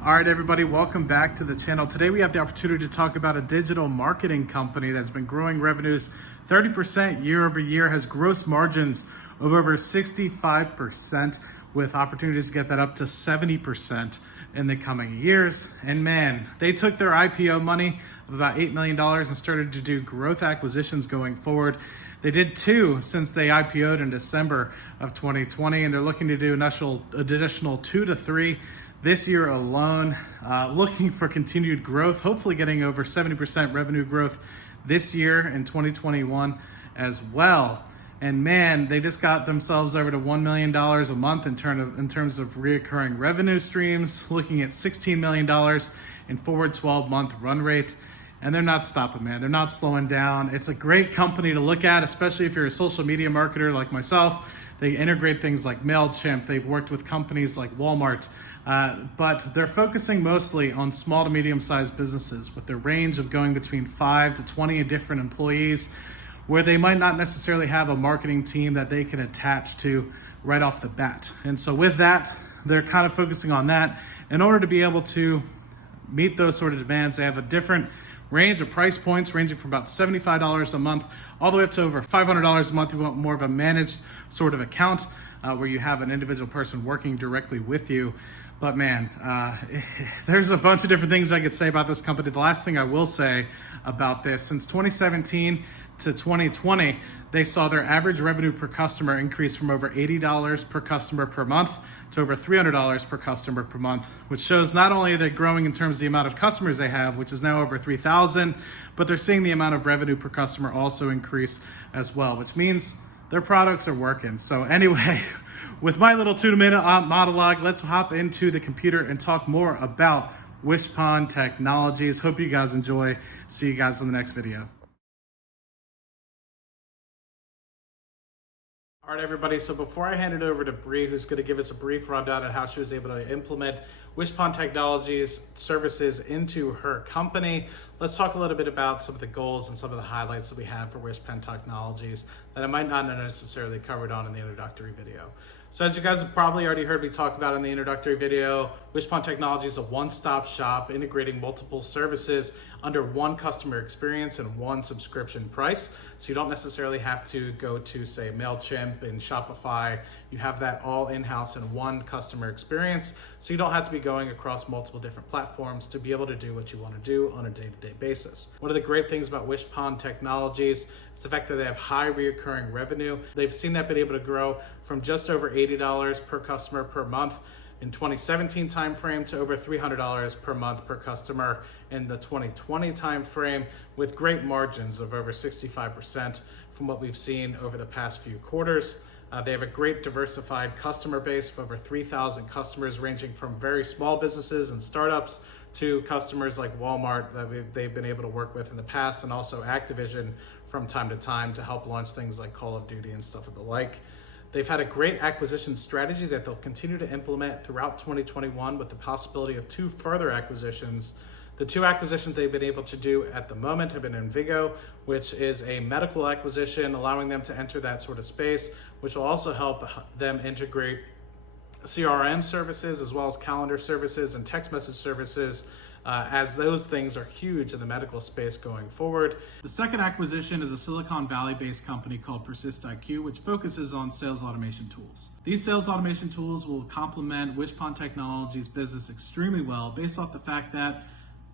All right, everybody, welcome back to the channel. Today we have the opportunity to talk about a digital marketing company that's been growing revenues 30% year over year, has gross margins of over 65%, with opportunities to get that up to 70% in the coming years. And man, they took their IPO money of about $8 million and started to do growth acquisitions going forward. They did two since they IPO'd in December of 2020, and they're looking to do an additional 2 to 3 this year alone, looking for continued growth, hopefully getting over 70% revenue growth this year in 2021 as well. And man, they just got themselves over to $1 million a month in terms of reoccurring revenue streams, looking at $16 million in forward 12-month run rate. And they're not stopping, man. They're not slowing down. It's a great company to look at, especially if you're a social media marketer like myself. They integrate things like MailChimp. They've worked with companies like Walmart. But they're focusing mostly on small to medium-sized businesses with their range of going between 5 to 20 different employees, where they might not necessarily have a marketing team that they can attach to right off the bat. And so with that, they're kind of focusing on that. In order to be able to meet those sort of demands, they have a different range of price points ranging from about $75 a month all the way up to over $500 a month. You want more of a managed sort of account where you have an individual person working directly with you. But man, there's a bunch of different things I could say about this company. The last thing I will say about this, since 2017 to 2020, they saw their average revenue per customer increase from over $80 per customer per month to over $300 per customer per month, which shows not only are they growing in terms of the amount of customers they have, which is now over 3,000, but they're seeing the amount of revenue per customer also increase as well, which means their products are working. So anyway, with my little 2-minute monologue, let's hop into the computer and talk more about Wishpond Technologies. Hope you guys enjoy. See you guys in the next video. All right, everybody, so before I hand it over to Bree, who's going to give us a brief rundown on how she was able to implement Wishpond Technologies services into her company, let's talk a little bit about some of the goals and some of the highlights that we have for Wishpond Technologies that I might not have necessarily covered on in the introductory video. So as you guys have probably already heard me talk about in the introductory video, Wishpond Technologies is a one-stop shop integrating multiple services under one customer experience and one subscription price. So you don't necessarily have to go to, say, MailChimp and Shopify. You have that all in-house in one customer experience. So you don't have to be going across multiple different platforms to be able to do what you want to do on a day-to-day basis. One of the great things about Wishpond Technologies is the fact that they have high recurring revenue. They've seen that been able to grow from just over $80 per customer per month in 2017 timeframe to over $300 per month per customer in the 2020 timeframe, with great margins of over 65% from what we've seen over the past few quarters. They have a great diversified customer base of over 3,000 customers, ranging from very small businesses and startups to customers like Walmart that they've been able to work with in the past, and also Activision from time to time to help launch things like Call of Duty and stuff of the like. They've had a great acquisition strategy that they'll continue to implement throughout 2021 with the possibility of 2 further acquisitions. The 2 acquisitions they've been able to do at the moment have been Envigo, which is a medical acquisition, allowing them to enter that sort of space, which will also help them integrate CRM services as well as calendar services and text message services, as those things are huge in the medical space going forward. The second acquisition is a Silicon Valley-based company called PersistIQ, which focuses on sales automation tools. These sales automation tools will complement Wishpond Technologies' business extremely well, based off the fact that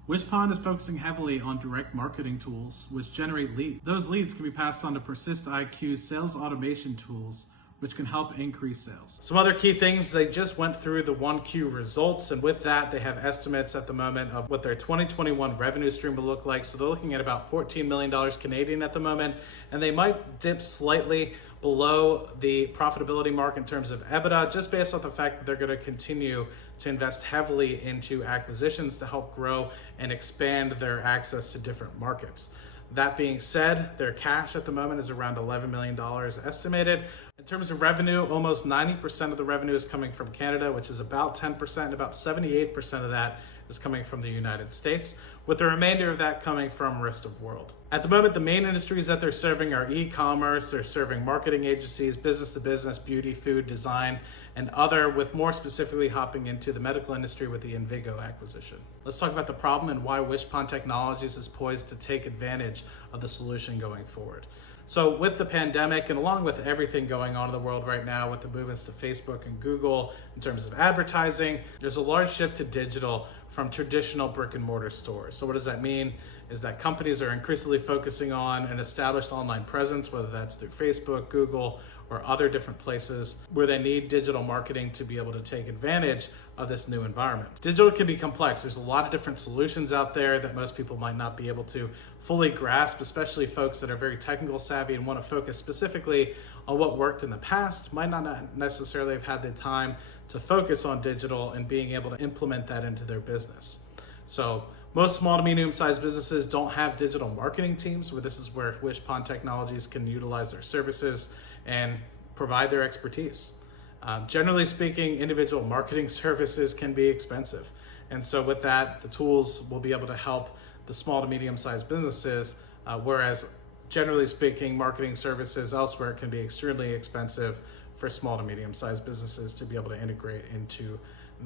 Wishpond is focusing heavily on direct marketing tools, which generate leads. Those leads can be passed on to PersistIQ sales automation tools, which can help increase sales. Some other key things, they just went through the 1Q results, and with that, they have estimates at the moment of what their 2021 revenue stream will look like. So they're looking at about $14 million Canadian at the moment, and they might dip slightly below the profitability mark in terms of EBITDA, just based off the fact that they're going to continue to invest heavily into acquisitions to help grow and expand their access to different markets. That being said, their cash at the moment is around $11 million estimated. In terms of revenue, almost 90% of the revenue is coming from Canada, which is about 10%, and about 78% of that is coming from the United States, with the remainder of that coming from rest of world. At the moment, the main industries that they're serving are e-commerce, they're serving marketing agencies, business to business, beauty, food, design, and other, with more specifically hopping into the medical industry with the Invigo acquisition. Let's talk about the problem and why Wishpond Technologies is poised to take advantage of the solution going forward. So with the pandemic and along with everything going on in the world right now with the movements to Facebook and Google in terms of advertising, there's a large shift to digital from traditional brick and mortar stores. So what does that mean? Is that companies are increasingly focusing on an established online presence, whether that's through Facebook, Google, or other different places where they need digital marketing to be able to take advantage of this new environment. Digital can be complex. There's a lot of different solutions out there that most people might not be able to fully grasp, especially folks that are very technical savvy and want to focus specifically on what worked in the past, might not necessarily have had the time to focus on digital and being able to implement that into their business. So most small to medium-sized businesses don't have digital marketing teams, where this is where Wishpond Technologies can utilize their services and provide their expertise. Generally speaking, individual marketing services can be expensive. And so with that, the tools will be able to help the small to medium-sized businesses, whereas generally speaking, marketing services elsewhere can be extremely expensive for small to medium-sized businesses to be able to integrate into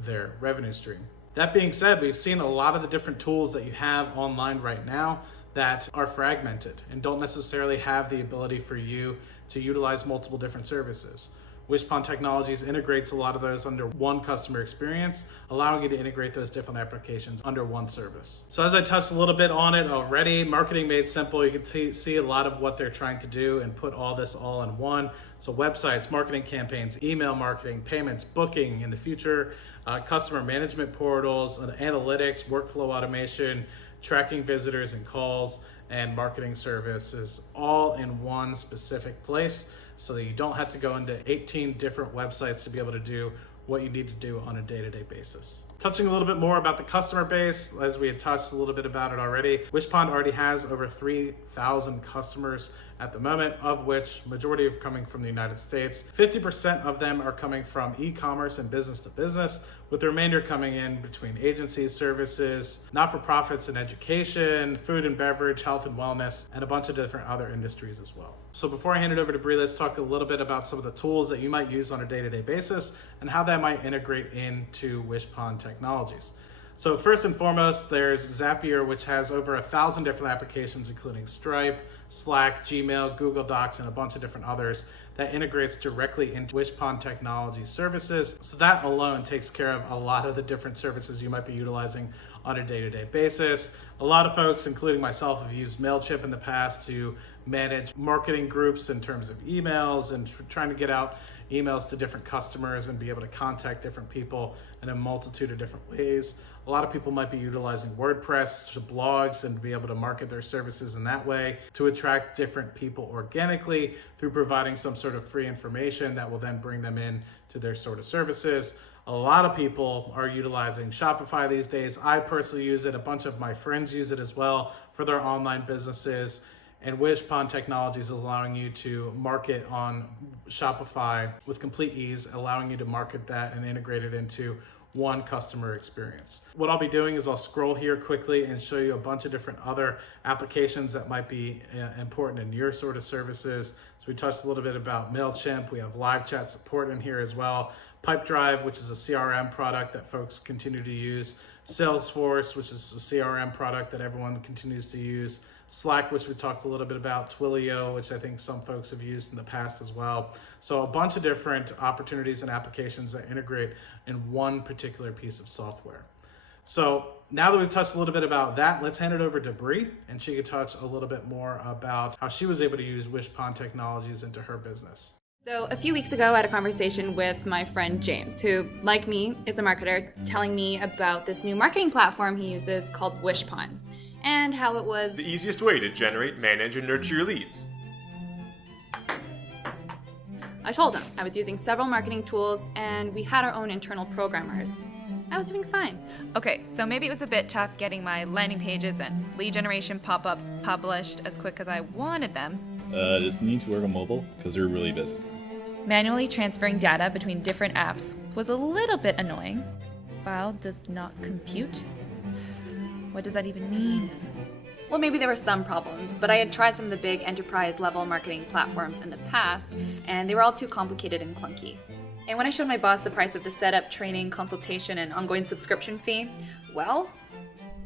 their revenue stream. That being said, we've seen a lot of the different tools that you have online right now that are fragmented and don't necessarily have the ability for you to utilize multiple different services. Wishpond Technologies integrates a lot of those under one customer experience, allowing you to integrate those different applications under one service. So as I touched a little bit on it already, Marketing Made Simple, you can see a lot of what they're trying to do and put all this all in one. So websites, marketing campaigns, email marketing, payments, booking in the future, customer management portals, analytics, workflow automation, tracking visitors and calls, and marketing services all in one specific place, so that you don't have to go into 18 different websites to be able to do what you need to do on a day-to-day basis. Touching a little bit more about the customer base, as we had touched a little bit about it already, Wishpond already has over 3,000 customers at the moment, of which majority are coming from the United States. 50% of them are coming from e-commerce and business to business, with the remainder coming in between agencies, services, not-for-profits and education, food and beverage, health and wellness, and a bunch of different other industries as well. So before I hand it over to Bree, let's talk a little bit about some of the tools that you might use on a day-to-day basis and how that might integrate into Wishpond Technologies. So first and foremost, there's Zapier, which has over 1,000 different applications, including Stripe, Slack, Gmail, Google Docs, and a bunch of different others that integrates directly into Wishpond Technologies services. So that alone takes care of a lot of the different services you might be utilizing on a day-to-day basis. A lot of folks, including myself, have used MailChimp in the past to manage marketing groups in terms of emails and trying to get out emails to different customers and be able to contact different people in a multitude of different ways. A lot of people might be utilizing WordPress to blogs and be able to market their services in that way to attract different people organically through providing some sort of free information that will then bring them in to their sort of services. A lot of people are utilizing Shopify these days. I personally use it. A bunch of my friends use it as well for their online businesses. And Wishpond Technologies is allowing you to market on Shopify with complete ease, allowing you to market that and integrate it into one customer experience. What I'll be doing is I'll scroll here quickly and show you a bunch of different other applications that might be important in your sort of services. So we touched a little bit about MailChimp. We have live chat support in here as well. Pipedrive, which is a CRM product that folks continue to use. Salesforce, which is a CRM product that everyone continues to use. Slack, which we talked a little bit about. Twilio, which I think some folks have used in the past as well. So a bunch of different opportunities and applications that integrate in one particular piece of software. So now that we've touched a little bit about that, let's hand it over to Bree, and she could touch a little bit more about how she was able to use Wishpond Technologies into her business. So a few weeks ago, I had a conversation with my friend James, who, like me, is a marketer, telling me about this new marketing platform he uses called Wishpond, and how it was the easiest way to generate, manage, and nurture your leads. I told him I was using several marketing tools, and we had our own internal programmers. I was doing fine. Okay, so maybe it was a bit tough getting my landing pages and lead generation pop-ups published as quick as I wanted them. Just need to work on mobile because they're really busy. Manually transferring data between different apps was a little bit annoying. File does not compute? What does that even mean? Well, maybe there were some problems, but I had tried some of the big enterprise-level marketing platforms in the past, and they were all too complicated and clunky. And when I showed my boss the price of the setup, training, consultation, and ongoing subscription fee, well...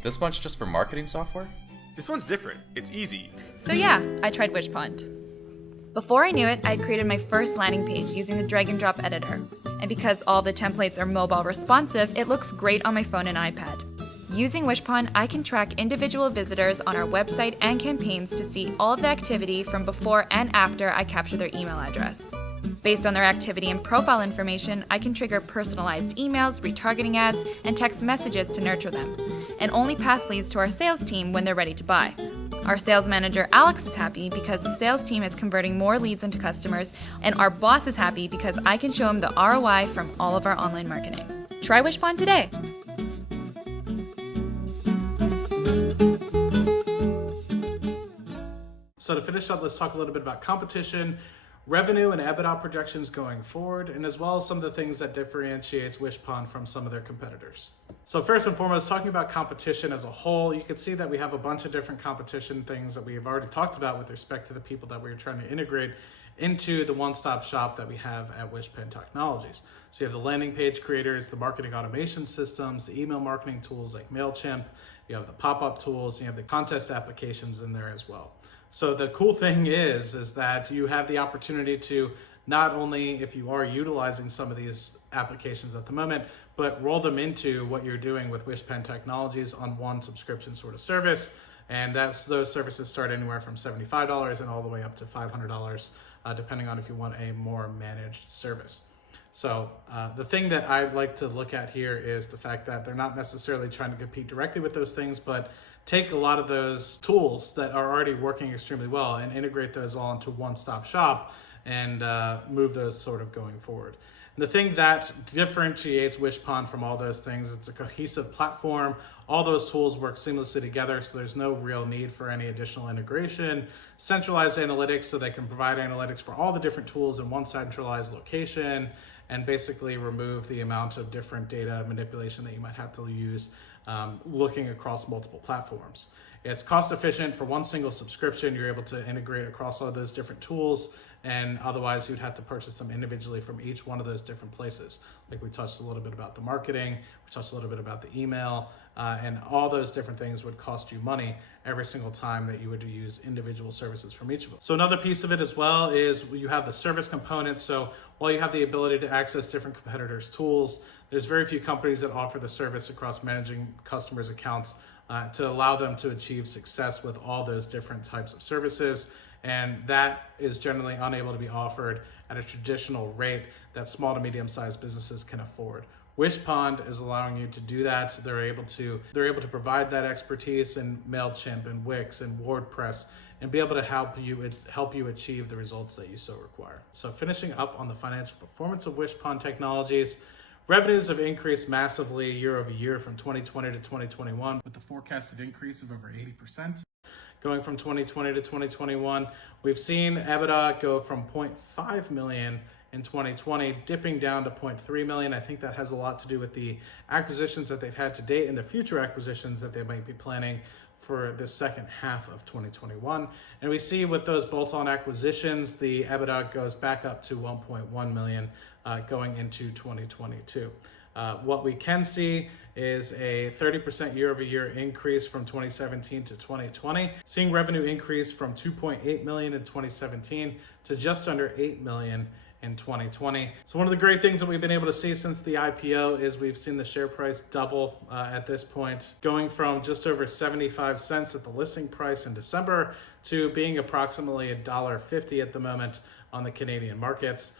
This much just for marketing software? This one's different. It's easy. So yeah, I tried Wishpond. Before I knew it, I had created my first landing page using the drag and drop editor. And because all the templates are mobile responsive, it looks great on my phone and iPad. Using Wishpond, I can track individual visitors on our website and campaigns to see all of the activity from before and after I capture their email address. Based on their activity and profile information, I can trigger personalized emails, retargeting ads, and text messages to nurture them, and only pass leads to our sales team when they're ready to buy. Our sales manager, Alex, is happy because the sales team is converting more leads into customers, and our boss is happy because I can show him the ROI from all of our online marketing. Try Wishpond today. So to finish up, let's talk a little bit about competition, revenue and EBITDA projections going forward, and as well as some of the things that differentiates Wishpond from some of their competitors. So first and foremost, talking about competition as a whole, you can see that we have a bunch of different competition things that we have already talked about with respect to the people that we're trying to integrate into the one-stop shop that we have at Wishpond Technologies. So you have the landing page creators, the marketing automation systems, the email marketing tools like MailChimp, you have the pop-up tools, you have the contest applications in there as well. So the cool thing is that you have the opportunity to not only, if you are utilizing some of these applications at the moment, but roll them into what you're doing with Wishpond Technologies on one subscription sort of service. And those services start anywhere from $75 and all the way up to $500, depending on if you want a more managed service. So the thing that I like to look at here is the fact that they're not necessarily trying to compete directly with those things, but take a lot of those tools that are already working extremely well and integrate those all into one-stop shop and move those sort of going forward. And the thing that differentiates Wishpond from all those things, it's a cohesive platform. All those tools work seamlessly together, so there's no real need for any additional integration. Centralized analytics, so they can provide analytics for all the different tools in one centralized location, and basically remove the amount of different data manipulation that you might have to use looking across multiple platforms. It's cost efficient for one single subscription. You're able to integrate across all those different tools, and otherwise you'd have to purchase them individually from each one of those different places. Like we touched a little bit about the marketing, we touched a little bit about the email, and all those different things would cost you money every single time that you would use individual services from each of them. So another piece of it as well is you have the service component. So while you have the ability to access different competitors' tools, there's very few companies that offer the service across managing customers' accounts to allow them to achieve success with all those different types of services. And that is generally unable to be offered at a traditional rate that small to medium-sized businesses can afford. Wishpond is allowing you to do that. So they're able to provide that expertise in MailChimp and Wix and WordPress and be able to help you achieve the results that you so require. So finishing up on the financial performance of Wishpond Technologies, revenues have increased massively year over year from 2020 to 2021 with a forecasted increase of over 80%. Going from 2020 to 2021, we've seen EBITDA go from 0.5 million in 2020, dipping down to 0.3 million. I think that has a lot to do with the acquisitions that they've had to date and the future acquisitions that they might be planning for the second half of 2021. And we see with those bolt-on acquisitions, the EBITDA goes back up to 1.1 million going into 2022. What we can see is a 30% year-over-year increase from 2017 to 2020, seeing revenue increase from 2.8 million in 2017 to just under 8 million in 2020. So one of the great things that we've been able to see since the IPO is we've seen the share price double at this point, going from just over 75 cents at the listing price in December to being approximately $1.50 at the moment on the Canadian markets.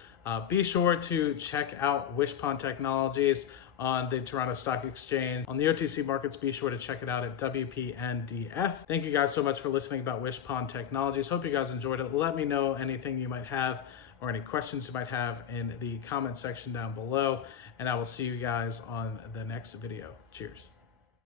Be sure to check out Wishpond Technologies on the Toronto Stock Exchange. On the OTC markets, be sure to check it out at WPNDF. Thank you guys so much for listening about Wishpond Technologies. Hope you guys enjoyed it. Let me know anything you might have or any questions you might have in the comment section down below, and I will see you guys on the next video. Cheers.